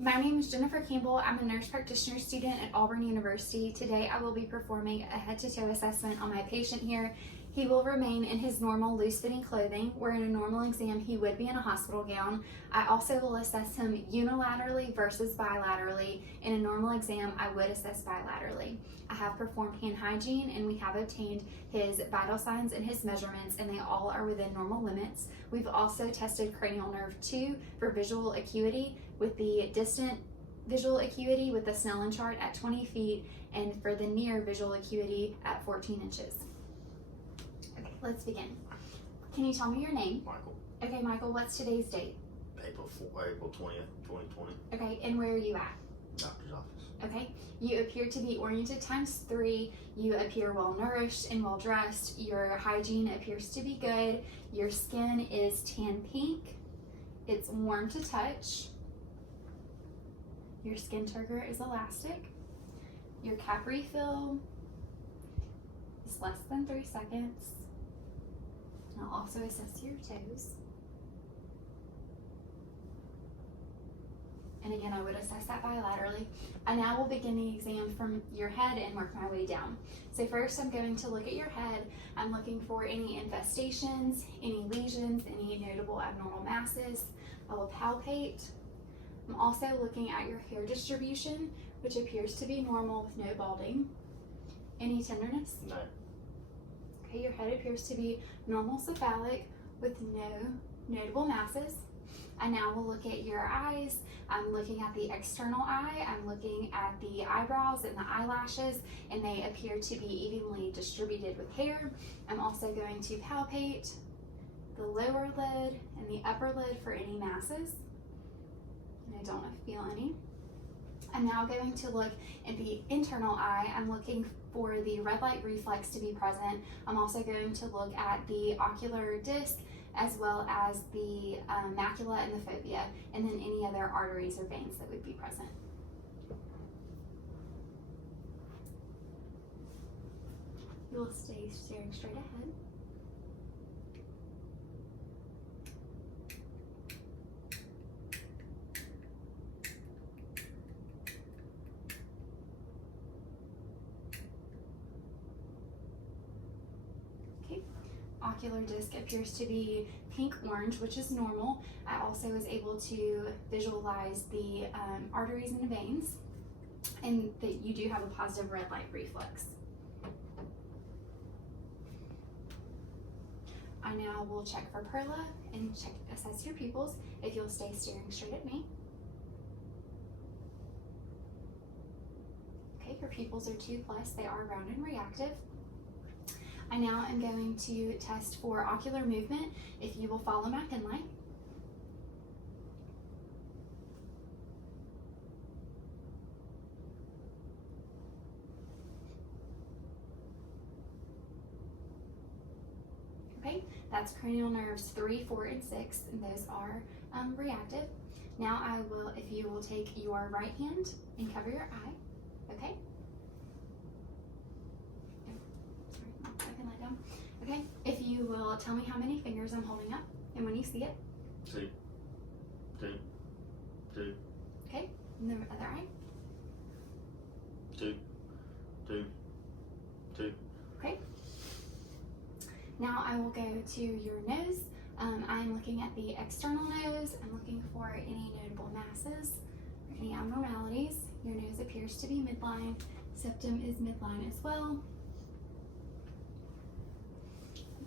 My name is Jennifer Campbell. I'm a nurse practitioner student at Auburn University. Today I will be performing a head-to-toe assessment on my patient here. He will remain in his normal loose-fitting clothing, where in a normal exam he would be in a hospital gown. I also will assess him unilaterally versus bilaterally. In a normal exam I would assess bilaterally. I have performed hand hygiene and we have obtained his vital signs and his measurements, and they all are within normal limits. We've also tested cranial nerve 2 for visual acuity, with the distant visual acuity with the Snellen chart at 20 feet and for the near visual acuity at 14 inches. Okay, let's begin. Can you tell me your name? Michael. Okay, Michael, what's today's date? April 20th, 2020. Okay, and where are you at? Doctor's office. Okay, you appear to be oriented ×3. You appear well nourished and well dressed. Your hygiene appears to be good. Your skin is tan pink. It's warm to touch. Your skin turgor is elastic. Your cap refill is less than 3 seconds. I'll also assess your toes. And again, I would assess that bilaterally. I now will begin the exam from your head and work my way down. So first I'm going to look at your head. I'm looking for any infestations, any lesions, any notable abnormal masses. I will palpate. I'm also looking at your hair distribution, which appears to be normal with no balding. Any tenderness? No. Okay, your head appears to be normal cephalic with no notable masses. I now will look at your eyes. I'm looking at the external eye. I'm looking at the eyebrows and the eyelashes, and they appear to be evenly distributed with hair. I'm also going to palpate the lower lid and the upper lid for any masses. And I don't feel any. I'm now going to look at the internal eye. I'm looking for the red light reflex to be present. I'm also going to look at the ocular disc, as well as the macula and the fovea, and then any other arteries or veins that would be present. You will stay staring straight ahead. Ocular disc appears to be pink-orange, which is normal. I also was able to visualize the arteries and the veins, and that you do have a positive red light reflex. I now will check for perla and assess your pupils if you'll stay staring straight at me. Okay, your pupils are 2+, they are round and reactive. I now am going to test for ocular movement if you will follow my pen line. Okay, that's cranial nerves 3, 4, and 6, and those are reactive. Now I will, if you will take your right hand and cover your eye, okay? Okay, if you will tell me how many fingers I'm holding up, and when you see it. 2. Okay, and the other eye. 2. Okay. Now I will go to your nose. I'm looking at the external nose. I'm looking for any notable masses or any abnormalities. Your nose appears to be midline. Septum is midline as well.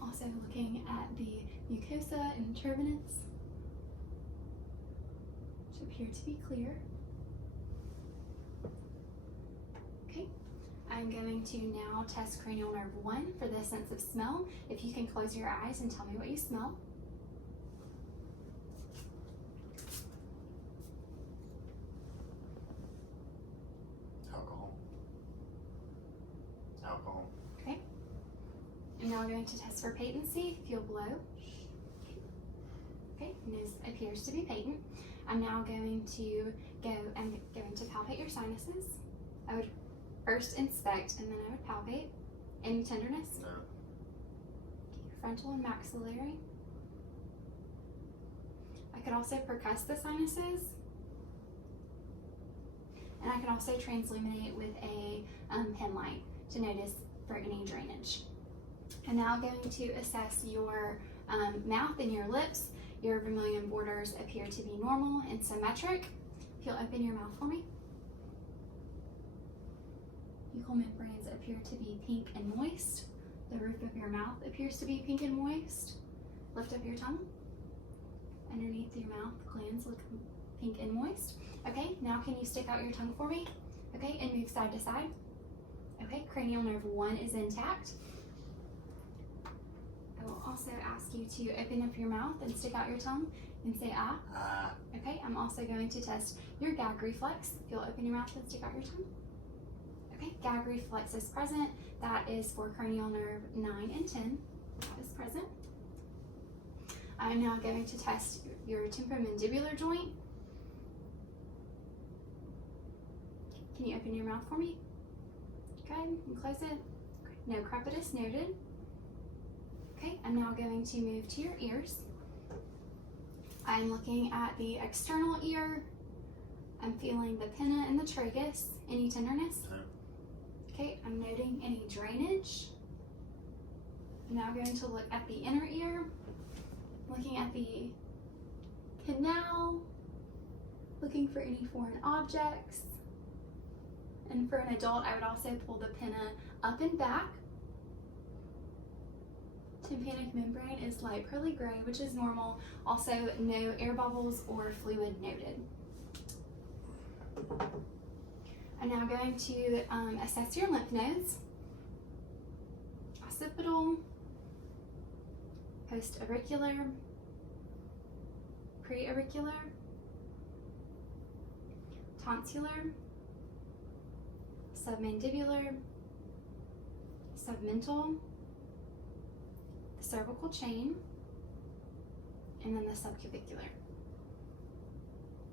Also looking at the mucosa and turbinates, which appear to be clear. Okay, I'm going to now test cranial nerve 1 for the sense of smell. If you can close your eyes and tell me what you smell. Alcohol. Okay. And now we're going to test for patency. If you'll blow. Okay, nose appears to be patent. I'm now going to palpate your sinuses. I would first inspect and then I would palpate. Any tenderness? No. Okay, frontal and maxillary. I could also percuss the sinuses. And I can also transilluminate with a pen light to notice for any drainage. I'm now going to assess your mouth and your lips. Your vermilion borders appear to be normal and symmetric. If you'll open your mouth for me. Buccal membranes appear to be pink and moist. The roof of your mouth appears to be pink and moist. Lift up your tongue. Underneath your mouth, glands look pink and moist. Okay, now can you stick out your tongue for me? Okay, and move side to side. Okay, cranial nerve 1 is intact. I will also ask you to open up your mouth and stick out your tongue and say ah. Ah. Okay, I'm also going to test your gag reflex. If you'll open your mouth and stick out your tongue. Okay, gag reflex is present. That is for cranial nerve 9 and 10. That is present. I'm now going to test your temporomandibular joint. Can you open your mouth for me? Good, and close it. No crepitus noted. Okay, I'm now going to move to your ears. I'm looking at the external ear. I'm feeling the pinna and the tragus. Any tenderness? No. Okay, I'm noting any drainage. I'm now going to look at the inner ear, looking at the canal, looking for any foreign objects. And for an adult, I would also pull the pinna up and back. Tympanic membrane is light pearly gray, which is normal. Also, no air bubbles or fluid noted. I'm now going to assess your lymph nodes. Occipital, post-auricular, pre-auricular, tonsillar, submandibular, submental, the cervical chain, and then the subclavicular.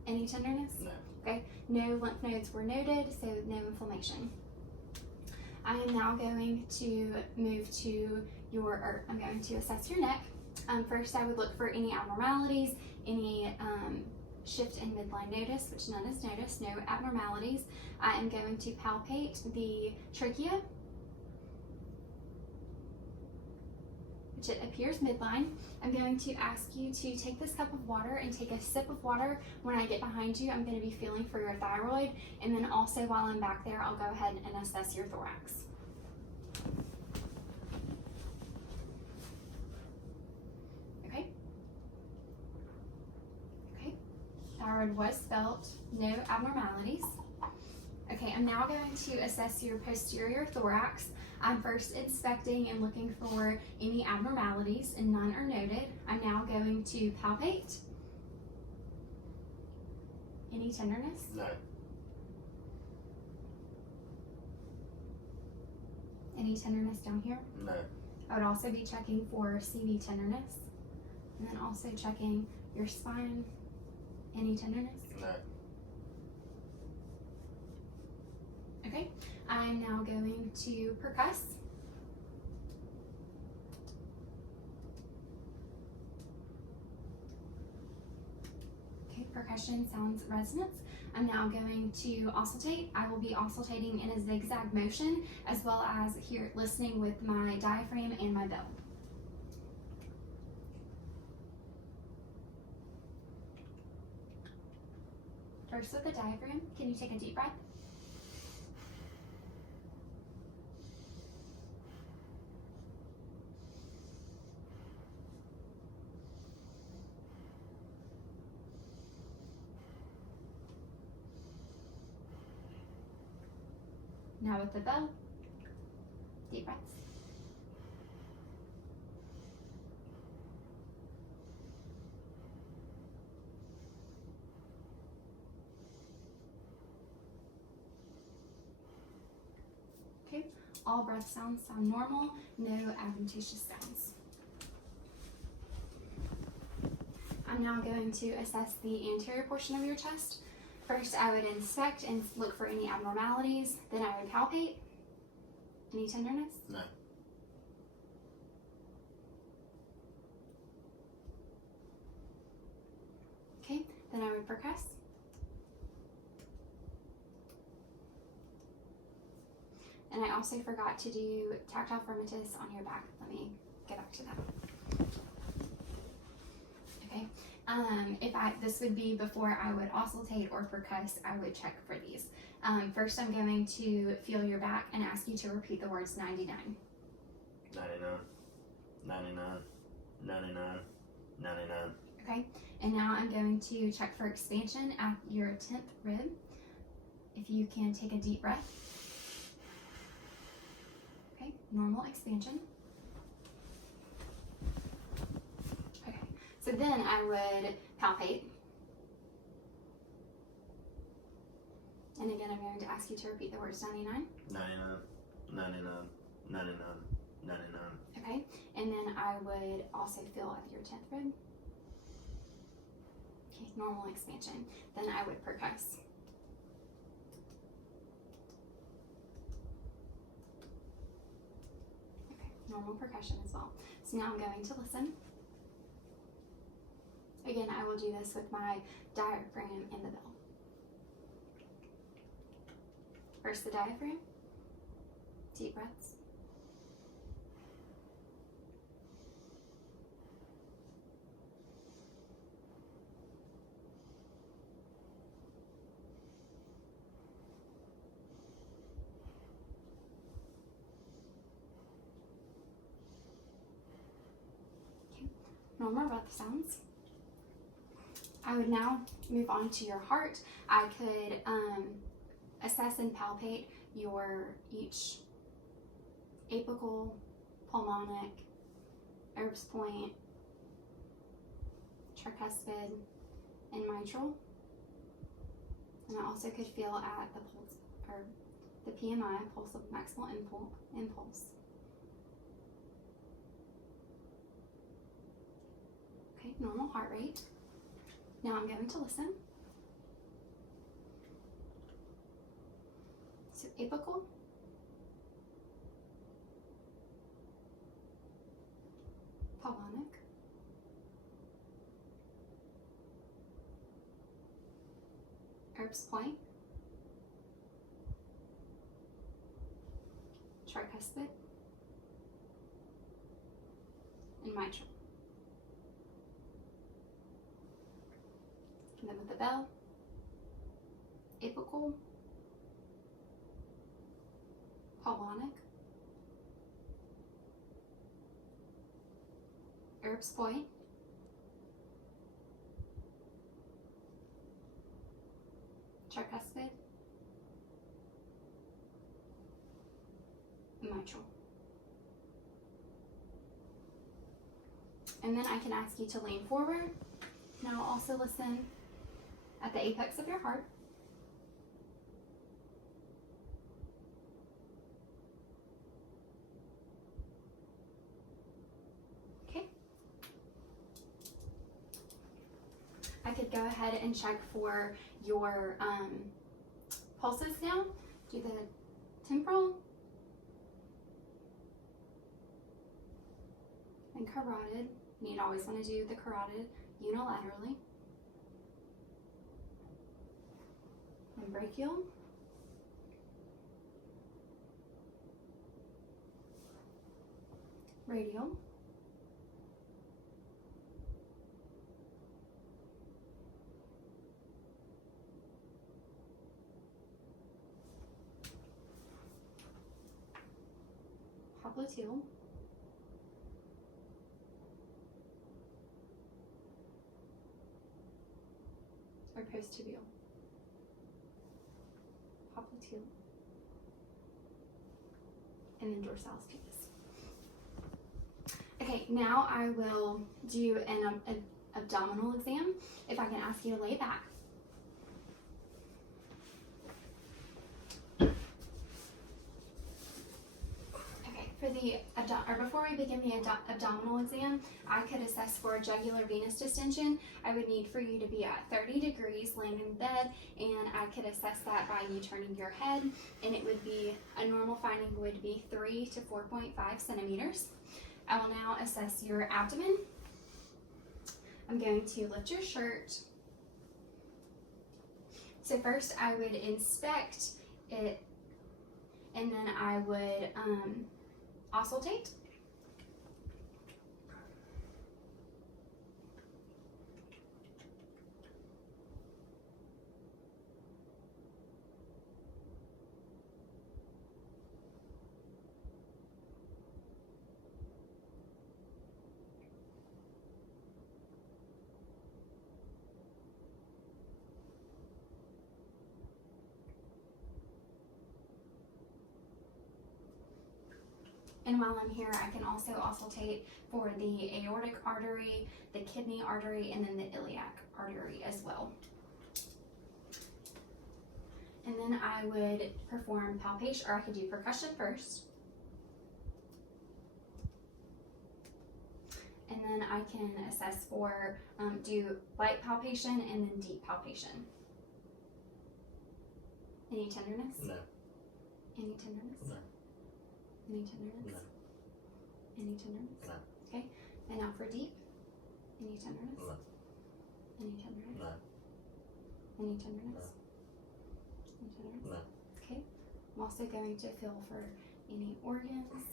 Any tenderness? No. Okay, no lymph nodes were noted, so no inflammation. I am now going to move to I'm going to assess your neck. First, I would look for any abnormalities, any shift in midline notice, which none is noticed, no abnormalities. I am going to palpate the trachea, which it appears midline. I'm going to ask you to take this cup of water and take a sip of water. When I get behind you, I'm going to be feeling for your thyroid, and then also while I'm back there, I'll go ahead and assess your thorax. Okay. Okay. Thyroid was felt, no abnormalities. Okay, I'm now going to assess your posterior thorax. I'm first inspecting and looking for any abnormalities, and none are noted. I'm now going to palpate. Any tenderness? No. Any tenderness down here? No. I would also be checking for CV tenderness, and then also checking your spine. Any tenderness? No. Okay, I'm now going to percuss. Okay, percussion sounds resonance. I'm now going to auscultate. I will be auscultating in a zigzag motion, as well as here listening with my diaphragm and my bell. First with the diaphragm, can you take a deep breath? Now with the bell, deep breaths. Okay, all breath sounds sound normal, no adventitious sounds. I'm now going to assess the anterior portion of your chest. First, I would inspect and look for any abnormalities. Then I would palpate. Any tenderness? No. Okay, then I would percuss. And I also forgot to do tactile firmitus on your back. Let me get back to that. Okay. This would be before I would auscultate or percuss, I would check for these. First, I'm going to feel your back and ask you to repeat the words 99. 99, 99, 99, 99. Okay, and now I'm going to check for expansion at your 10th rib. If you can take a deep breath. Okay, normal expansion. Okay, so then I would palpate. And again, I'm going to ask you to repeat the words 99. 99, 99, 99, 99. Okay, and then I would also feel at your 10th rib. Okay, normal expansion. Then I would percuss. Okay, normal percussion as well. So now I'm going to listen. Again, I will do this with my diaphragm in the bell. First the diaphragm, deep breaths. Okay. Normal breath sounds. I would now move on to your heart. I could assess and palpate your each apical, pulmonic, Erb's point, tricuspid, and mitral. And I also could feel at the pulse, or the PMI, pulse of maximal impulse. Okay, normal heart rate. Now I'm going to listen. So apical, pulmonic, Erb's point, tricuspid, and mitral. And then with the bell, apical, pulmonic, Erb's point, tricuspid, and mitral. And then I can ask you to lean forward. Now also listen at the apex of your heart. Okay. I could go ahead and check for your pulses now. Do the temporal and carotid. You'd always want to do the carotid unilaterally. And brachial. Radial. Popliteal. Or posttibial. Popliteal. And then dorsalis pubis. Okay, now I will do an abdominal exam. If I can ask you to lay back. Before we begin the abdominal exam, I could assess for jugular venous distension. I would need for you to be at 30 degrees laying in bed, and I could assess that by you turning your head, and it would be, a normal finding would be 3 to 4.5 centimeters. I will now assess your abdomen. I'm going to lift your shirt. So first I would inspect it and then I would auscultate. And while I'm here, I can also auscultate for the aortic artery, the kidney artery, and then the iliac artery as well. And then I would perform palpation, or I could do percussion first. And then I can assess for, do light palpation and then deep palpation. Any tenderness? No. Any tenderness? No. Any tenderness? No. Any tenderness? No. Okay. And now for deep. Any tenderness? No. Any tenderness? No. Any tenderness? Any tenderness? No. Okay. I'm also going to feel for any organs.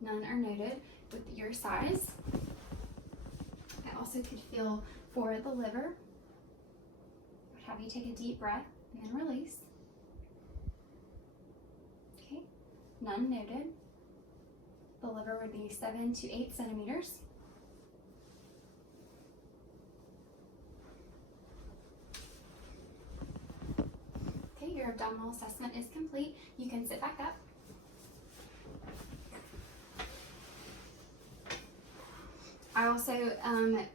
None are noted with your size. I also could feel for the liver. I would have you take a deep breath and then release. Okay, none noted. The liver would be 7 to 8 centimeters. Okay, your abdominal assessment is complete. You can sit back up. I also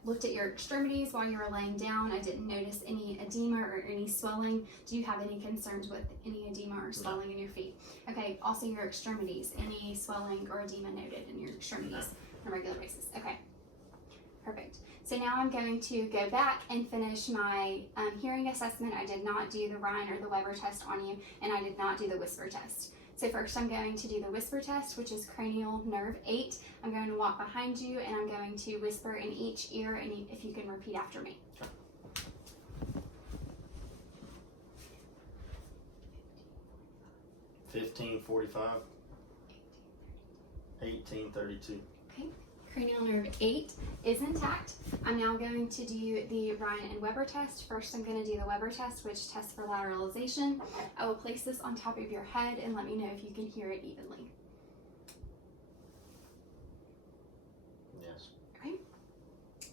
looked at your extremities while you were laying down. I didn't notice any edema or any swelling. Do you have any concerns with any edema or swelling in your feet? Okay, also your extremities. Any swelling or edema noted in your extremities on a regular basis? Okay, perfect. So now I'm going to go back and finish my hearing assessment. I did not do the Rhine or the Weber test on you, and I did not do the whisper test. So first I'm going to do the whisper test, which is cranial nerve 8. I'm going to walk behind you and I'm going to whisper in each ear, and if you can repeat after me. Sure. 1545. 1832. Okay, cranial nerve 8 is intact. I'm now going to do the Rhine and Weber test. First I'm going to do the Weber test, which tests for lateralization. I will place this on top of your head and let me know if you can hear it evenly. Yes. Okay.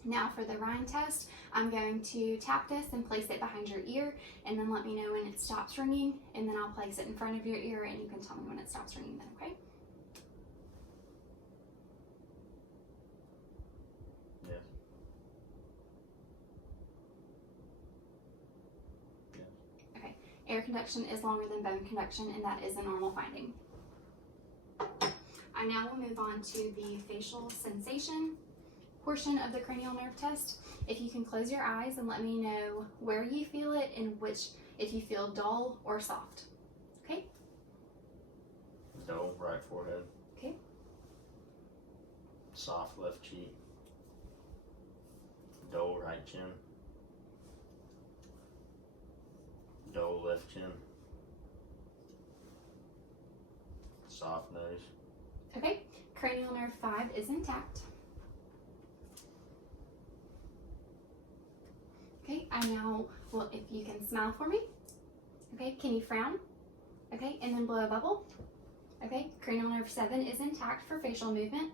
Now for the Rhine test, I'm going to tap this and place it behind your ear, and then let me know when it stops ringing, and then I'll place it in front of your ear and you can tell me when it stops ringing then, okay? Yes. Yes. Okay. Air conduction is longer than bone conduction, and that is a normal finding. I now will move on to the facial sensation portion of the cranial nerve test. If you can close your eyes and let me know where you feel it and if you feel dull or soft. Okay? Dull right forehead. Okay. Soft left cheek. Dull right chin. Dull left chin. Soft nose. Okay. Cranial nerve 5 is intact. Okay, I now will, if you can smile for me. Okay, can you frown? Okay, and then blow a bubble. Okay, cranial nerve 7 is intact for facial movement.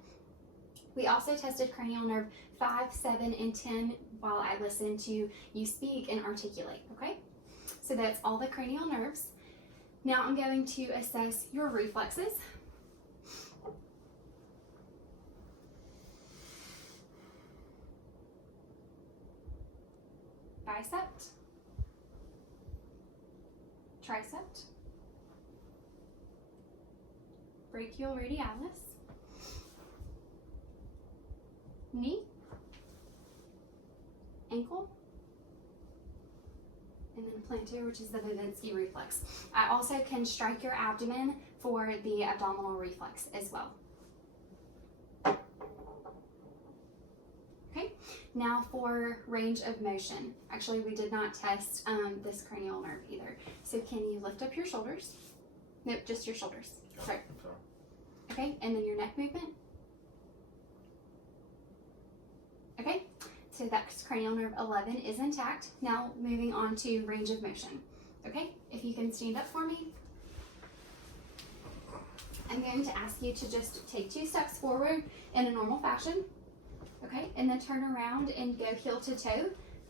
We also tested cranial nerve 5, 7, and 10 while I listened to you speak and articulate, okay? So that's all the cranial nerves. Now I'm going to assess your reflexes. Bicep, tricep, brachioradialis, knee, ankle, and then plantar, which is the Babinski reflex. I also can strike your abdomen for the abdominal reflex as well. Okay, Now for range of motion. Actually, we did not test this cranial nerve either. So can you lift up your shoulders? Nope, just your shoulders. Sorry. Okay, and then your neck movement. Okay, so that's cranial nerve 11 is intact. Now moving on to range of motion. Okay, if you can stand up for me. I'm going to ask you to just take 2 steps forward in a normal fashion. Okay, and then turn around and go heel to toe,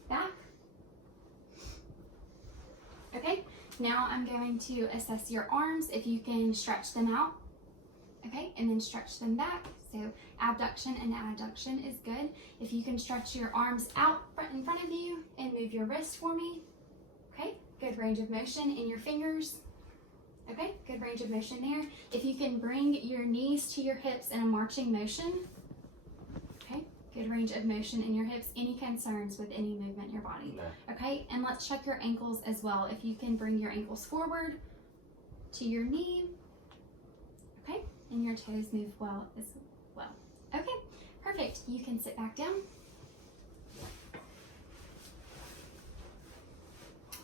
back. Okay, now I'm going to assess your arms, if you can stretch them out. Okay, and then stretch them back. So abduction and adduction is good. If you can stretch your arms out in front of you and move your wrist for me. Okay, good range of motion in your fingers. Okay, good range of motion there. If you can bring your knees to your hips in a marching motion. Okay, good range of motion in your hips. Any concerns with any movement in your body? No. Okay, and let's check your ankles as well. If you can bring your ankles forward to your knee. Okay, and your toes move well as well. Okay, perfect. You can sit back down.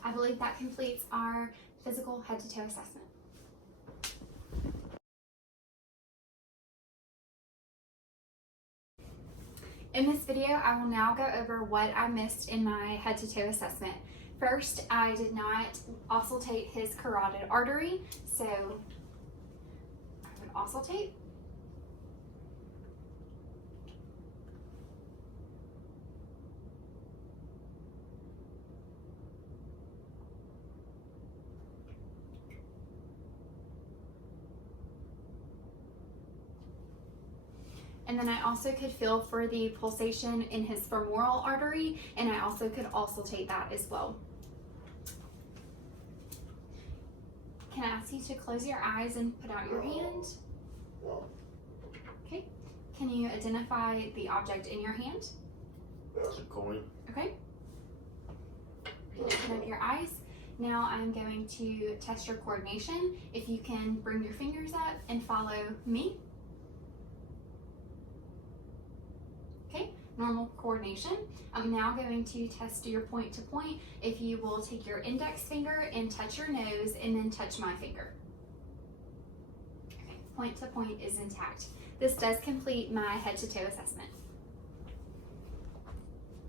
I believe that completes our physical head-to-toe assessment. In this video, I will now go over what I missed in my head-to-toe assessment. First, I did not auscultate his carotid artery, so I would auscultate. And then I also could feel for the pulsation in his femoral artery, and I also could auscultate that as well. Can I ask you to close your eyes and put out your hand? Okay. Can you identify the object in your hand? It's a coin. Okay. Open up your eyes. Now I'm going to test your coordination. If you can bring your fingers up and follow me. Normal coordination. I'm now going to test your point to point. If you will take your index finger and touch your nose and then touch my finger. Okay, point to point is intact. This does complete my head to toe assessment.